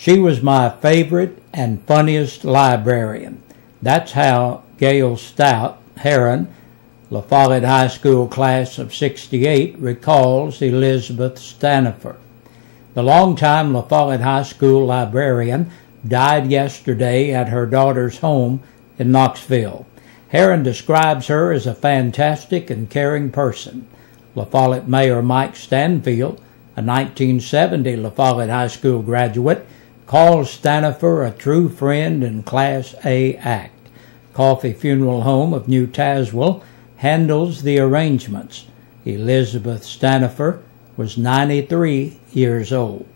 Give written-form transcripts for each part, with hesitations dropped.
She was my favorite and funniest librarian. That's how Gail Stout Heron, La Follette High School class of '68, recalls Elizabeth Stanifer. The longtime La Follette High School librarian died yesterday at her daughter's home in Knoxville. Heron describes her as a fantastic and caring person. La Follette Mayor Mike Stanfield, a 1970 La Follette High School graduate, calls Stanifer a true friend and Class A act. Coffee Funeral Home of New Tazewell handles the arrangements. Elizabeth Stanifer was 93 years old.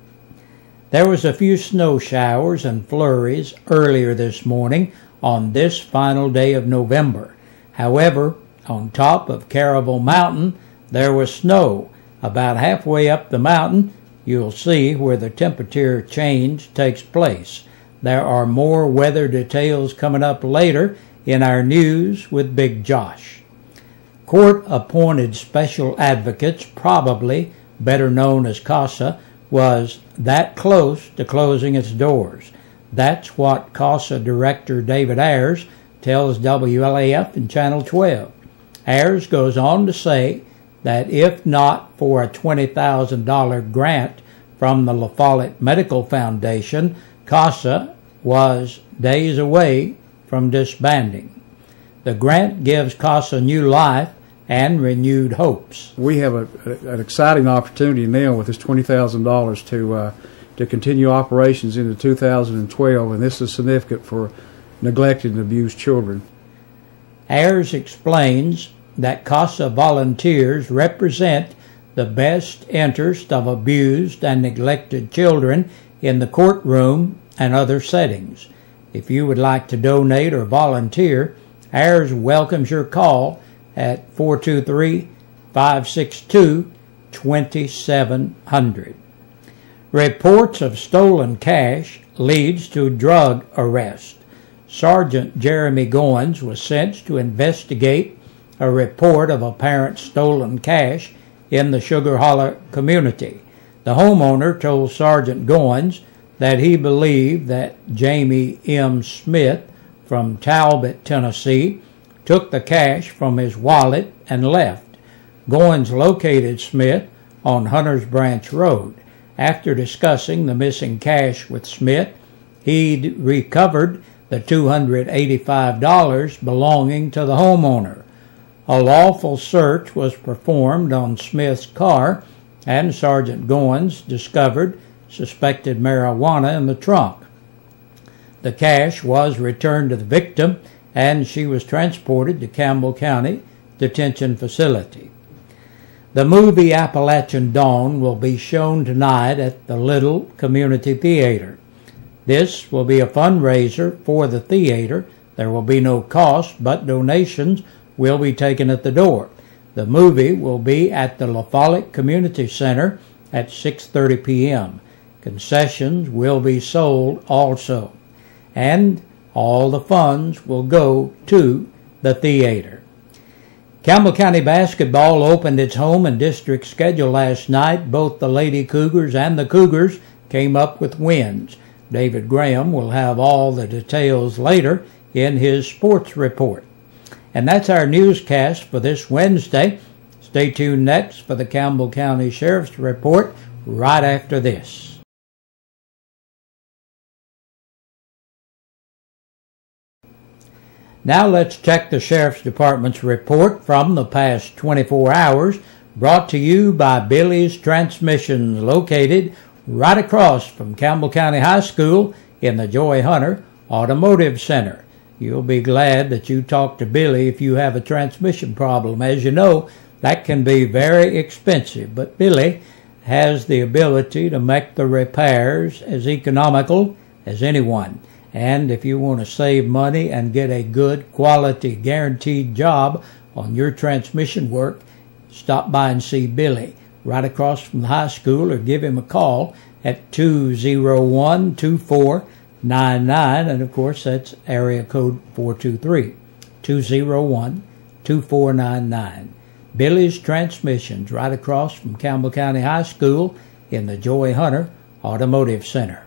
There was a few snow showers and flurries earlier this morning on this final day of November. However, on top of Caravel Mountain, there was snow. About halfway up the mountain, you'll see where the temperature change takes place. There are more weather details coming up later in our news with Big Josh. Court-appointed special advocates, probably better known as CASA, was that close to closing its doors. That's what CASA Director David Ayers tells WLAF and Channel 12. Ayers goes on to say that if not for a $20,000 grant from the La Follette Medical Foundation, CASA was days away from disbanding. The grant gives CASA new life and renewed hopes. We have an exciting opportunity now with this $20,000 to continue operations into 2012, and this is significant for neglected and abused children. Ayers explains that CASA volunteers represent the best interest of abused and neglected children in the courtroom and other settings. If you would like to donate or volunteer, Ayers welcomes your call at 423-562-2700. Reports of stolen cash leads to drug arrest. Sergeant Jeremy Goins was sent to investigate a report of apparent stolen cash in the Sugar Holler community. The homeowner told Sergeant Goins that he believed that Jamie M. Smith from Talbot, Tennessee, took the cash from his wallet and left. Goins located Smith on Hunters Branch Road. After discussing the missing cash with Smith, he recovered the $285 belonging to the homeowner. A lawful search was performed on Smith's car, and Sergeant Goins discovered suspected marijuana in the trunk. The cash was returned to the victim, and she was transported to Campbell County Detention Facility. The movie Appalachian Dawn will be shown tonight at the Little Community Theater. This will be a fundraiser for the theater. There will be no cost, but donations will be taken at the door. The movie will be at the La Follette Community Center at 6:30 p.m. Concessions will be sold also, and all the funds will go to the theater. Campbell County basketball opened its home and district schedule last night. Both the Lady Cougars and the Cougars came up with wins. David Graham will have all the details later in his sports report. And that's our newscast for this Wednesday. Stay tuned next for the Campbell County Sheriff's Report right after this. Now let's check the Sheriff's Department's report from the past 24 hours, brought to you by Billy's Transmissions, located right across from Campbell County High School in the Joy Hunter Automotive Center. You'll be glad that you talked to Billy if you have a transmission problem. As you know, that can be very expensive, but Billy has the ability to make the repairs as economical as anyone. And if you want to save money and get a good quality guaranteed job on your transmission work, stop by and see Billy right across from the high school, or give him a call at 201-2499, and of course that's area code 423-201-2499. Billy's Transmissions, right across from Campbell County High School in the Joy Hunter Automotive Center.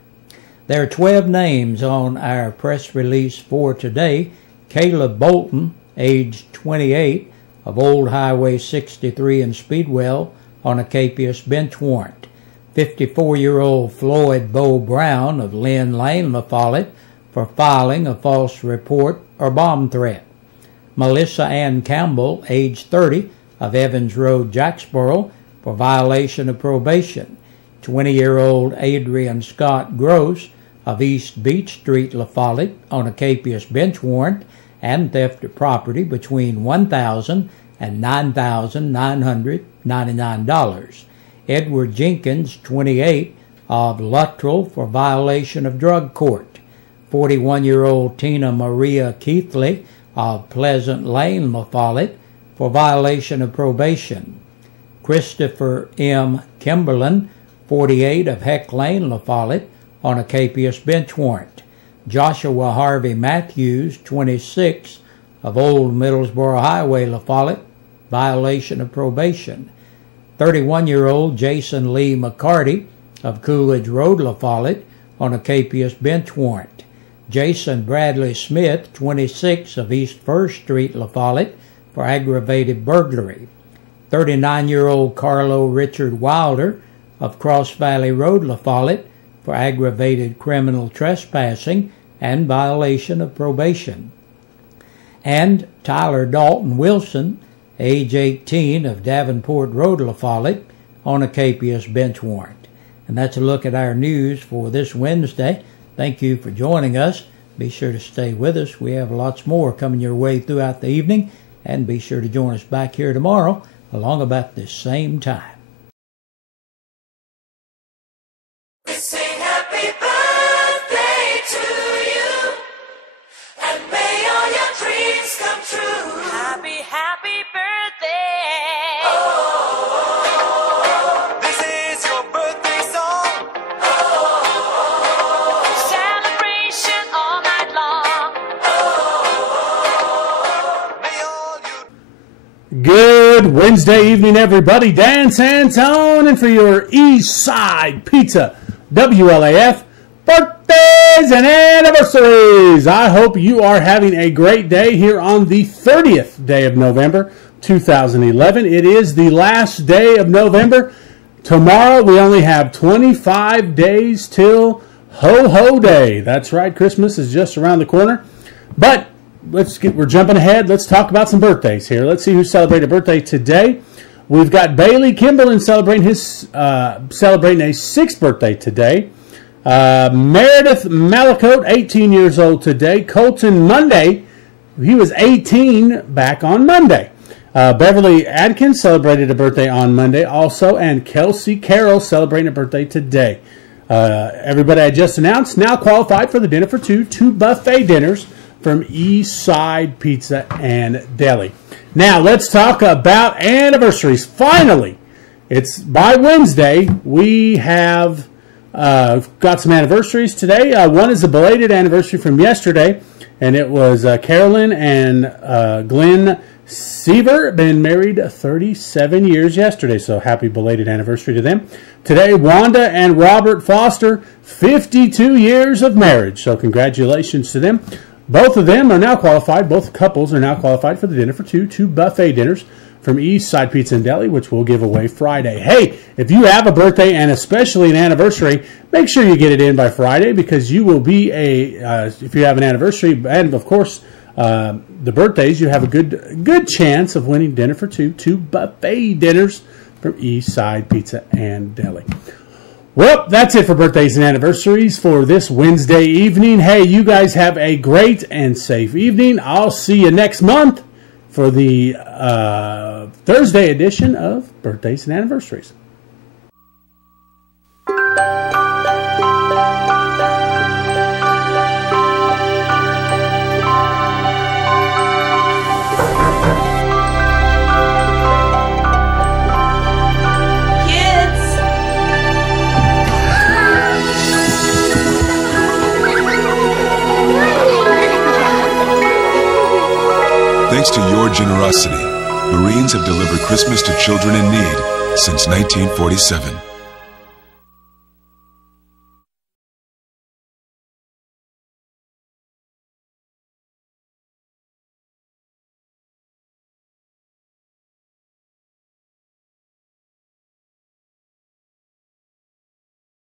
There are 12 names on our press release for today. Caleb Bolton, age 28, of Old Highway 63 in Speedwell on a capious bench warrant. 54-year-old Floyd Bo Brown of Lynn Lane, La Follette, for filing a false report or bomb threat. Melissa Ann Campbell, age 30, of Evans Road, Jacksboro, for violation of probation. 20-year-old Adrian Scott Gross of East Beach Street, La Follette, on a capious bench warrant and theft of property between $1,000 and $9,999. Edward Jenkins, 28, of Luttrell, for violation of drug court. 41-year-old Tina Maria Keithley of Pleasant Lane, La Follette, for violation of probation. Christopher M. Kimberlin, 48, of Heck Lane, La Follette, on a capious bench warrant. Joshua Harvey Matthews, 26, of Old Middlesboro Highway, La Follette, violation of probation. 31-year-old Jason Lee McCarty of Coolidge Road, La Follette, on a capious bench warrant. Jason Bradley Smith, 26, of East First Street, La Follette, for aggravated burglary. 39-year-old Carlo Richard Wilder of Cross Valley Road, La Follette, for aggravated criminal trespassing and violation of probation. And Tyler Dalton Wilson, age 18, of Davenport Road, La Follette, on a capious bench warrant. And that's a look at our news for this Wednesday. Thank you for joining us. Be sure to stay with us. We have lots more coming your way throughout the evening. And be sure to join us back here tomorrow along about this same time. We sing happy birthday to you, and may all your dreams come true. Happy, happy birthday. Oh, this is your birthday song. Oh, celebration all night long. Oh, may all you... Good Wednesday evening, everybody. Dan Santone, and for your East Side Pizza WLAF birthdays and anniversaries. I hope you are having a great day here on the 30th day of November 2011. It is the last day of November. Tomorrow we only have 25 days till Ho Ho Day. That's right, Christmas is just around the corner. But we're jumping ahead. Let's talk about some birthdays here. Let's see who celebrated a birthday today. We've got Bailey Kimberlin celebrating a 6th birthday today. Meredith Malacote, 18 years old today. Colton Monday, he was 18 back on Monday. Beverly Adkins celebrated a birthday on Monday also, and Kelsey Carroll celebrating a birthday today. Everybody I just announced now qualified for the dinner for two buffet dinners from East Side Pizza and Deli. Now, let's talk about anniversaries. Finally, it's by Wednesday. We have got some anniversaries today. One is a belated anniversary from yesterday, and it was Carolyn and Glenn Seaver, been married 37 years yesterday, so happy belated anniversary to them. Today, Wanda and Robert Foster, 52 years of marriage, so congratulations to them. Both of them are now qualified, both couples are now qualified for the dinner for two buffet dinners from East Side Pizza and Deli, which we'll give away Friday. Hey, if you have a birthday and especially an anniversary, make sure you get it in by Friday, because you will be if you have an anniversary and, of course, the birthdays, you have a good chance of winning dinner for two buffet dinners from East Side Pizza and Deli. Well, that's it for birthdays and anniversaries for this Wednesday evening. Hey, you guys have a great and safe evening. I'll see you next month for the Thursday edition of Birthdays and Anniversaries. Thanks to your generosity, Marines have delivered Christmas to children in need since 1947.